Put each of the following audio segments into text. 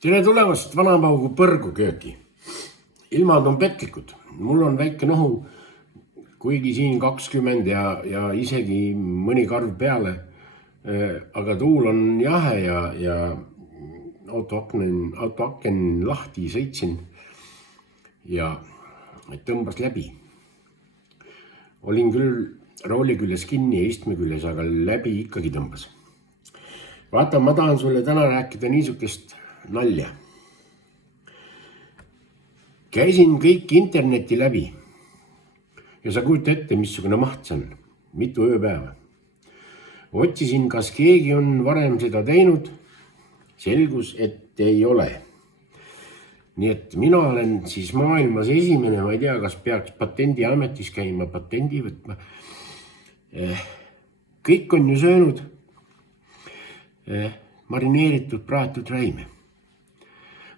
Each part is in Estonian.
Tere tulemast Vanamaugu põrgu kööki. Ilmad on petlikud. Mul on väike nohu, kuigi siin 20 ja isegi mõni karv peale. Aga tuul on jahe ja autoaken lahti sõitsin ja tõmbas läbi. Olin küll rooli küljes kinni ja istme küljes, aga läbi ikkagi tõmbas. Vaata, ma tahan sulle täna rääkida niisugust nalja. Käisin kõik interneti läbi ja sa kujuta ette, missugune maht see on, mitu ööpäeva. Otsisin, kas keegi on varem seda teinud, selgus, et ei ole. Nii et mina olen siis maailmas esimene, ma ei tea, kas peaks patendiametis käima, patendi võtma. Kõik on ju söönud marineeritud praetud räime.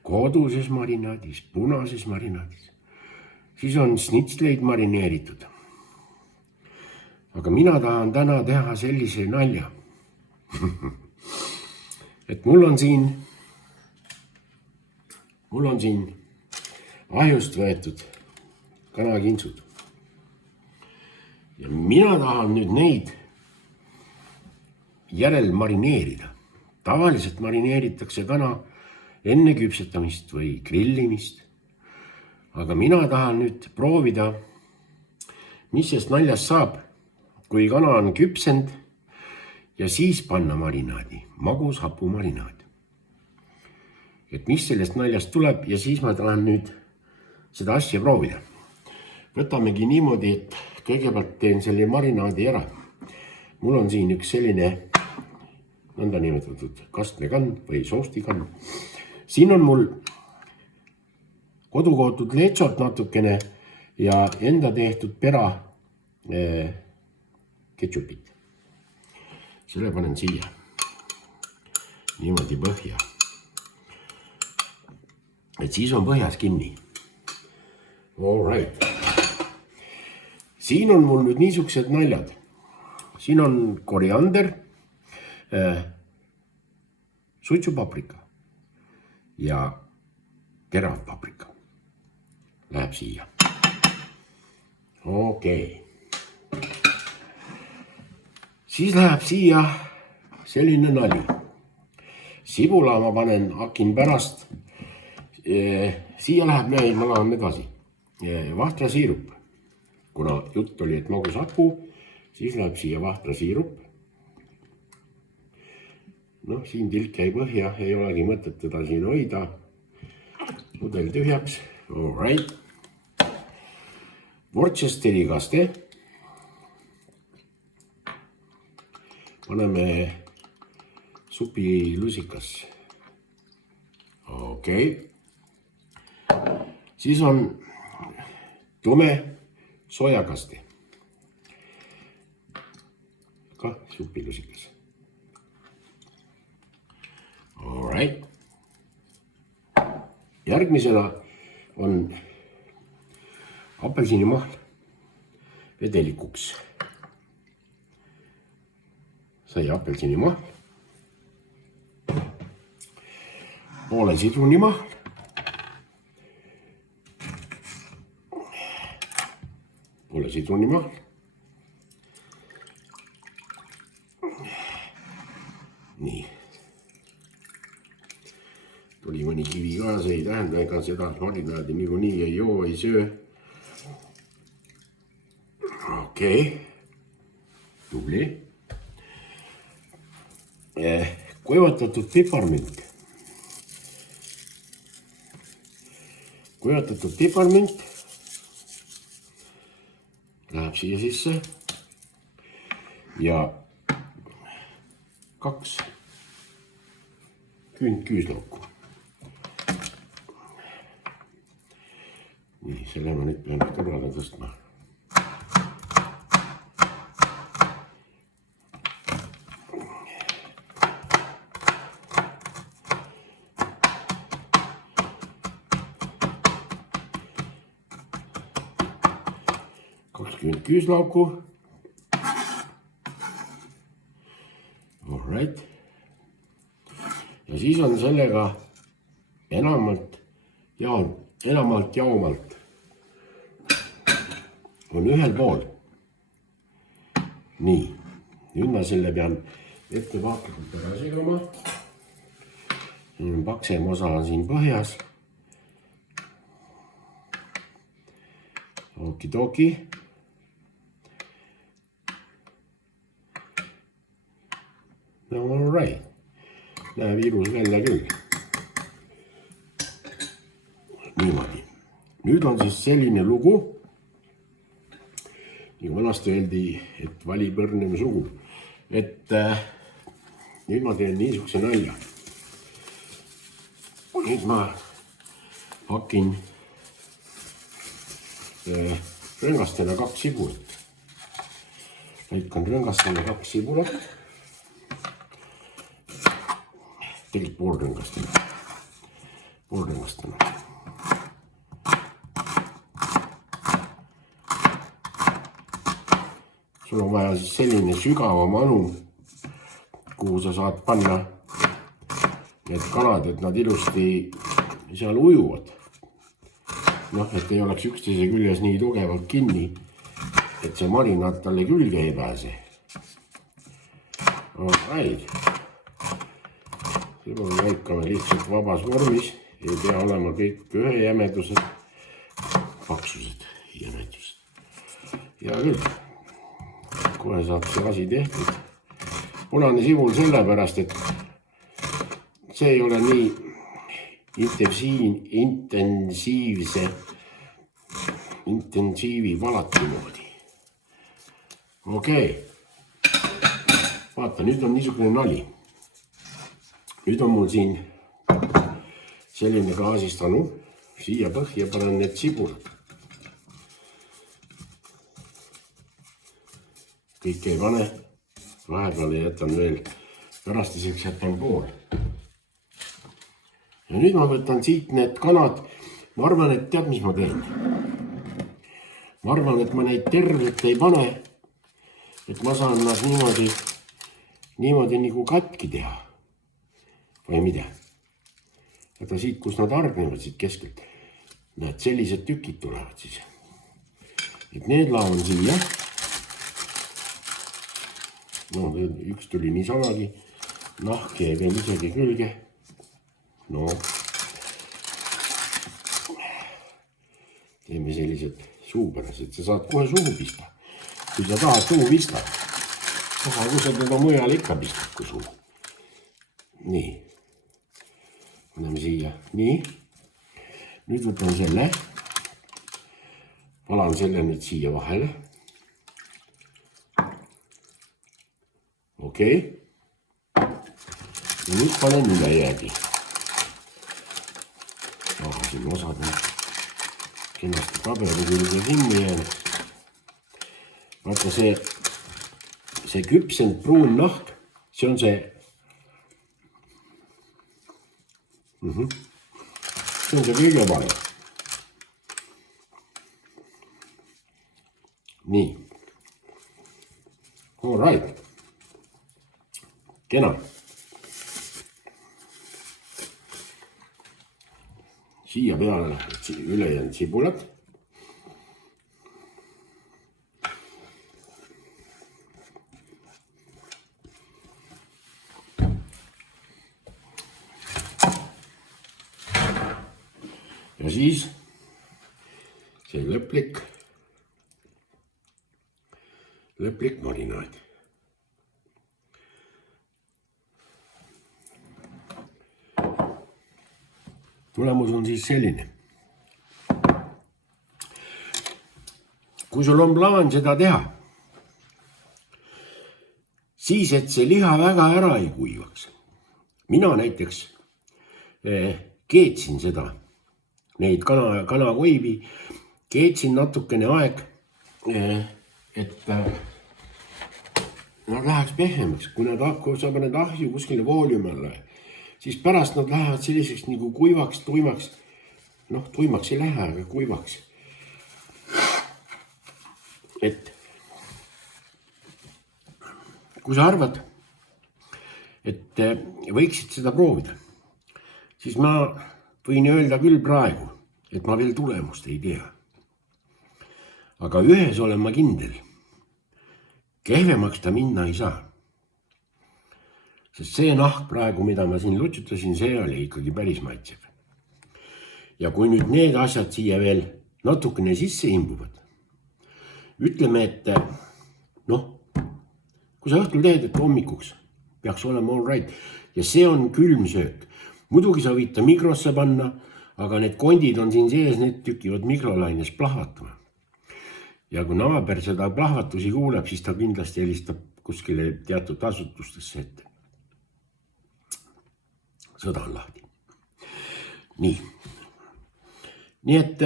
Koduses marinaadis, punases marinaadis. Siis on snitsleid marineeritud. Aga mina tahan täna teha sellise nalja. Et mul on siin ahjust võetud kanakintsud. Ja mina tahan nüüd neid järel marineerida. Tavaliselt marineeritakse kana enne küpsetamist või grillimist. Aga mina tahan nüüd proovida, mis sest naljast saab, kui kana on küpsend ja siis panna marinaadi, magus hapu marinaad. Et mis sellest naljast tuleb ja siis ma tahan nüüd seda asja proovida. Võtamegi niimoodi, et kõigepealt teen selle marinaadi ära. Mul on siin üks selline nõnda nimetatud kastmekann või soostikann. Siin on mul kodukootud letsot natukene ja enda tehtud pera ketšupit. Selle panen siia. Niimoodi põhja. Et siis on põhjas kinni. All right. Siin on mul nüüd niisugused naljad. Siin on koriander, suitsupaprika ja terav paprika. Läheb siia. Okei. Siis läheb siia selline nali. Sibula ma panen akin pärast. Siia läheb näin, ma lähen edasi. Vahtrasiirup. Kuna jutt oli, et magus hapu, siis läheb siia vahtrasiirup. Noh, siin tilk jäi põhja, ei olegi mõtet teda siin hoida. Pudel tühjaks. All right. Worcesteri kaste. Paneme supilusikas. Okei. Siis on tume sojakaste. Ka supilusikas. All right. Järgmisena on apelsinimahl vedelikuks. Sai apelsinimahl. Poole sidrunimahl. Poole sidrunimahl. Nii. Tuli mõni kivi ka, see ei tähenda, ega seda marinaadi niikuinii ei joo, ei söö. Okei. Tubli. Kuivatatud piparmünt. Kuivatatud piparmünt läheb siia sisse ja 2 küüslauku. Nii, selle ma nüüd pean kõrvale tõstma. Küüslauku. All right. Ja siis on sellega enamalt jaomalt on ühel pool. Nii, nüüd ma selle pean ettevaatlikult ära segama. Siin on paksem osa on siin põhjas. Okidoki. No all right. Näeb ilus välja küll. Niimoodi. Nüüd on siis selline lugu. Nagu vanasti öeldi, et vali põrnem sugu. Et nüüd ma teen niisuguse nalja. Nüüd ma hakin rõngastena 2 sibulat. Lõikan rõngastena 2 sibulat. Tegelikult pool rõngastena. Sul on vaja siis selline sügavam anu, kuhu sa saad panna need kanad, et nad ilusti seal ujuvad. Noh, et ei oleks üksteise küljes nii tugevalt kinni, et see marinaat talle külge ei pääse. Alright. Sibul lõikame lihtsalt vabas vormis, ei pea olema kõik ühe jämedused, paksused jämedused. Ja küll. Kohe saab see asi tehtud. Punane sibul sellepärast, et see ei ole nii intensiivi valati moodi. Okei. Vaata, nüüd on niisugune nali. Nüüd on mul siin selline klaasist anu. Siia põhja panen need sibulad. Kõik ei pane, vahepeal jätan veel, pärastiseks jätan pool. Ja nüüd ma võtan siit need kanad, ma arvan, et tead, mis ma teen. Ma arvan, et ma neid tervet ei pane, et ma saan nad niimoodi nagu katki teha. Või mida? Jäta siit, kus nad hargnevad siit keskelt. Näed, sellised tükid tulevad siis. Et need laon siia. No, üks tuli niisamagi, nahk jäi veel isegi külge. No, teeme sellised suupärased, sa saad kohe suhu pista. Kui sa tahad suhu pista, aga kui sa teda mujal ikka pistad kui suhu. Nii, paneme siia, nii. Nüüd võtan selle, palan selle nüüd siia vahele. Okei. Ja nüüd panen ülejäägi. Siin osad on kenasti paberi külge kinni jäänud. Vaata see küpsend pruun nahk, see on see. See on see kõige parem. Nii. All right. Kena. Siia peale ülejäänud sibulad. Ja siis see lõplik marinaad. Tulemus on siis selline. Kui sul on plaan seda teha, siis et see liha väga ära ei kuivaks. Mina näiteks keetsin seda, neid kanakoibi, keetsin natukene aeg, et nad läheks pehmemaks. Kui sa paned ahju kuskile vooliumi alla, siis pärast nad lähevad selliseks nagu kuivaks, tuimaks. Noh, tuimaks ei lähe, aga kuivaks. Et kui sa arvad, et võiksid seda proovida, siis ma võin öelda küll praegu, et ma veel tulemust ei tea. Aga ühes olen ma kindel. Kehvemaks ta minna ei saa. Sest see nahk praegu, mida ma siin lutsutasin, see oli ikkagi päris maitsev. Ja kui nüüd need asjad siia veel natukene sisse imbuvad, ütleme, et kui sa õhtul teed, et hommikuks peaks olema all right ja see on külm söök. Muidugi sa võid ta mikrosse panna, aga need kondid on siin sees, need tükivad mikrolaines plahvatama. Ja kui naaber seda plahvatusi kuuleb, siis ta kindlasti helistab kuskile teatud asutustesse ette. Sõda on lahti. Nii et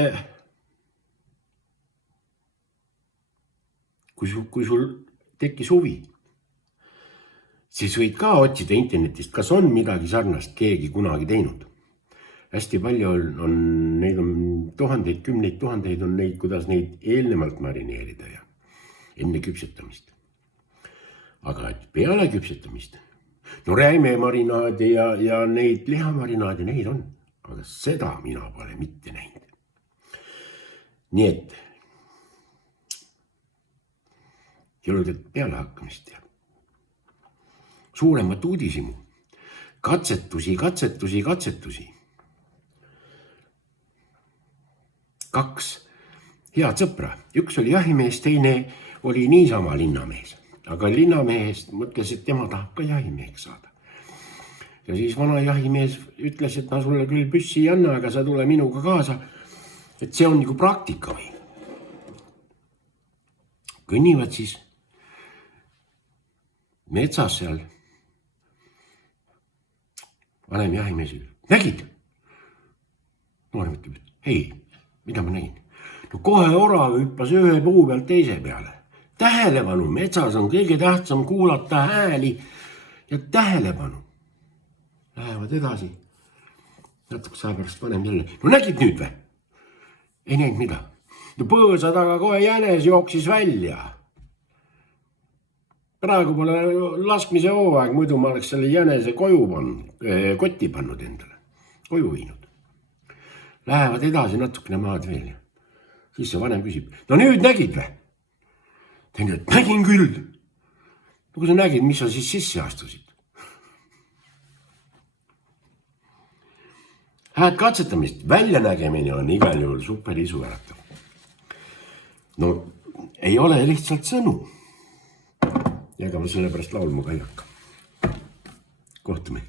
kui sul tekkis huvi, siis võid ka otsida internetist, kas on midagi sarnast keegi kunagi teinud. Hästi palju on, neid on tuhandeid, kümneid tuhandeid on neid, kuidas neid eelnevalt marineerida ja enne küpsetamist. Aga et peale küpsetamist, räimemarinaadi ja neid lihamarinaadi, neid on, aga seda mina pole mitte näinud. Nii et julged peale hakkamist ja suuremat uudisimu, katsetusi. 2 head sõpra, üks oli jahimees, teine oli niisama linnamees, aga linnamehest mõtles, et tema tahab ka jahimeheks saada. Ja siis vana jahimees ütles, et ma sulle küll püssi ei anna, aga sa tule minuga kaasa, et see on nagu praktika või. Kõnnivad siis metsas seal. Vanem jahimees ütleb, nägid? Noorem ütleb, hei, mida ma nägin? No kohe orav hüppas ühe puu pealt teise peale. Tähelepanu, metsas on kõige tähtsam kuulata hääli ja tähelepanu. Lähevad edasi. Natuke saa pärast vanem jälle. No nägid nüüd või? Ei näinud mida. No põõsa taga kohe jänes jooksis välja. Praegu pole laskmise hooaeg, muidu ma oleks selle jänese kotti pannud endale. Koju viinud. Lähevad edasi natukene maad veel. Siis see vanem küsib, no nüüd nägid või? Teine, et nägin küll. No kui sa nägid, mis sa siis sisse astusid? Hääd katsetamist, väljanägemine on igal juhul super isu äratav. No ei ole lihtsalt sõnu. Ja ega ma selle pärast laulma ka ei hakka. Kohtume.